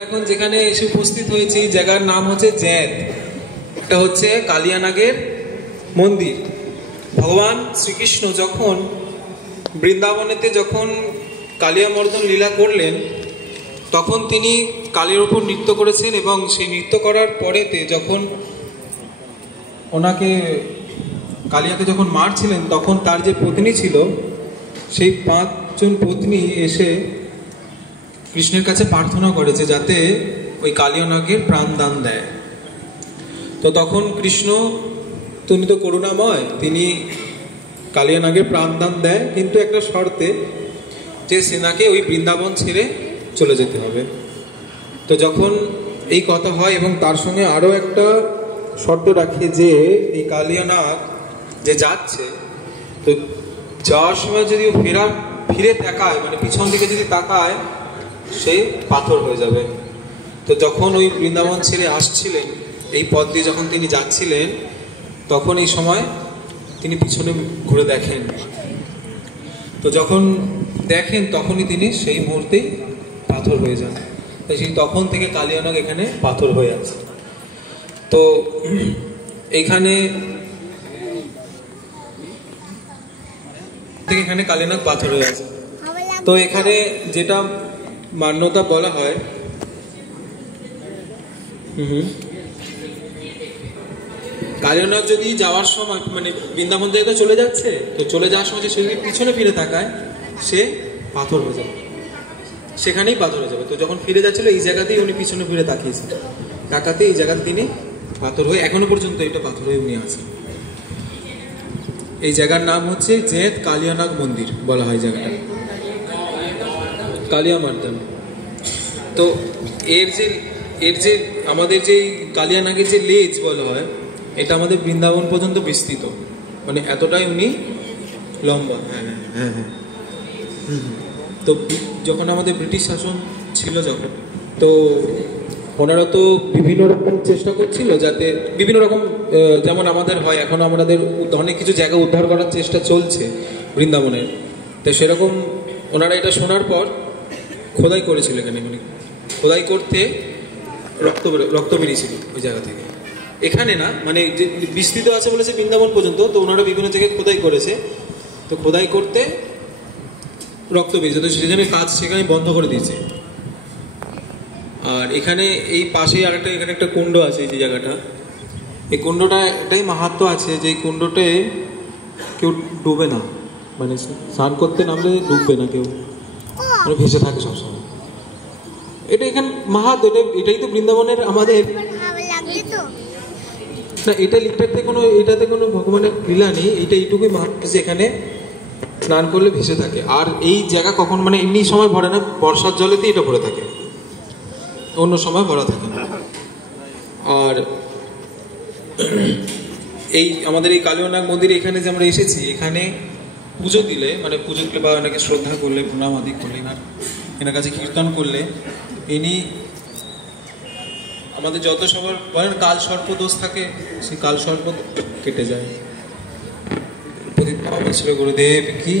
এখন যেখানে এসে উপস্থিত হয়েছি জায়গার নাম হচ্ছে জেদ। এটা হচ্ছে কালিয়ানাগের মন্দির। ভগবান শ্রীকৃষ্ণ যখন বৃন্দাবনেতে যখন কালিয়ামর্দন লীলা করলেন তখন তিনি কালীর ওপর নৃত্য করেছেন এবং সেই নৃত্য করার পরেতে যখন ওনাকে কালিয়াকে যখন মারছিলেন তখন তার যে পত্নী ছিল সেই 5 জন পত্নী এসে কৃষ্ণের কাছে প্রার্থনা করেছে যাতে ওই কালিয়ানাগের প্রাণ দান দেয়। তো তখন কৃষ্ণ তিনি তো করুণাময়, তিনি কালিয়ানাগের প্রাণ দান দেয়, কিন্তু একটা শর্তে যে সেনাকে ওই বৃন্দাবন ছেড়ে চলে যেতে হবে। তো যখন এই কথা হয় এবং তার সঙ্গে আরও একটা শর্ত রাখে যে এই কালিয়ানাগ যে যাচ্ছে তো যাওয়ার সময় যদি ও ফিরে তাকায়, মানে পিছন দিকে যদি তাকায় সে পাথর হয়ে যাবে। তো যখন ওই বৃন্দাবন ছেড়ে আসছিলেন এই পথ দিয়ে যখন তিনি যাচ্ছিলেন তখন এই সময় তিনি পিছনে ঘুরে দেখেন। তো যখন দেখেন তখনই তিনি সেই মুহূর্তেই পাথর হয়ে যান। তাই সেই তখন থেকে কালিয়ানাগ এখানে পাথর হয়ে আছে। তো এখানে এখানে কালিয়ানাগ পাথর হয়ে আছে। তো এখানে যেটা মান্যতা বলা হয়, কালিয়ানাগ যদি যাওয়ার সময় মানে বৃন্দাবন থেকে চলে যাচ্ছে তো চলে যাওয়ার সময় সে যদি পিছনে ফিরে তাকায় সে পাথর হয়ে যাবে, সেখানেই পাথর হয়ে যাবে। তো যখন ফিরে যাচ্ছিল এই জায়গাতেই উনি পিছনে ফিরে তাকিয়েছেন, তাকাতে এই জায়গাতে তিনি পাথর হয়ে এখনো পর্যন্ত এটা পাথর হয়ে উনি আছেন। এই জায়গার নাম হচ্ছে জেদ কালিয়ানাগ মন্দির বলা হয় জায়গাটা, কালিয়ামর্দন। তো এর যে আমাদের যে কালিয়ানাগের যে লেজ বলা হয় এটা আমাদের বৃন্দাবন পর্যন্ত বিস্তৃত, মানে এতটাই উনি লম্বা। হ্যাঁ হ্যাঁ হ্যাঁ। তো যখন আমাদের ব্রিটিশ শাসন ছিল যখন, তো ওনারা তো বিভিন্ন রকম চেষ্টা করছিল যাতে বিভিন্ন রকম যেমন আমাদের হয় এখন আমাদের অনেক কিছু জায়গা উদ্ধার করার চেষ্টা চলছে বৃন্দাবনের। তো সেরকম ওনারা এটা শোনার পর খোদাই করেছিল এখানে, মানে খোদাই করতে রক্ত বেরিয়েছিল ওই জায়গা থেকে। এখানে না, মানে যে বিস্তৃত আছে বলেছে বৃন্দাবন পর্যন্ত, তো ওনারা বিভিন্ন জায়গায় খোদাই করেছে। তো খোদাই করতে রক্ত বেরিয়েছে, তো সেখানে কাজ সেখানে বন্ধ করে দিয়েছে। আর এখানে এই পাশেই আরেকটা এখানে একটা কুণ্ড আছে, এই যে জায়গাটা, এই কুণ্ডটা এটাই মাহাত্ম্য আছে যে এই কুণ্ডতে কেউ ডুবে না, মানে স্নান করতে নামলে ডুববে না কেউ, মানে ভেসে থাকে সবসময়। এটা এখানে মাহাত্ম্য, এটাই তো বৃন্দাবনের আমাদের না। এটা এটাতে কোনো ভগবানের লীলা নেই, এইটুকুই মাহাত্ম্য যে এখানে স্নান করলে ভেসে থাকে। আর এই জায়গা কখন মানে এমনি সময় ভরে না, বর্ষার জলেতেই এটা ভরে থাকে, অন্য সময় ভরা থাকে না। আর এই আমাদের এই কালিয়ানাগ মন্দিরে এখানে যে আমরা এসেছি, এখানে পুজো দিলে মানে পুজো দিলে বা ওনাকে শ্রদ্ধা করলে, প্রণাম আদি করলে, এনার কাছে কীর্তন করলে ইনি আমাদের যত সবার বলেন কাল সর্প দোষ থাকে সেই কাল সর্প কেটে যায়। প্রদীপ ছিল গুরুদেব কি।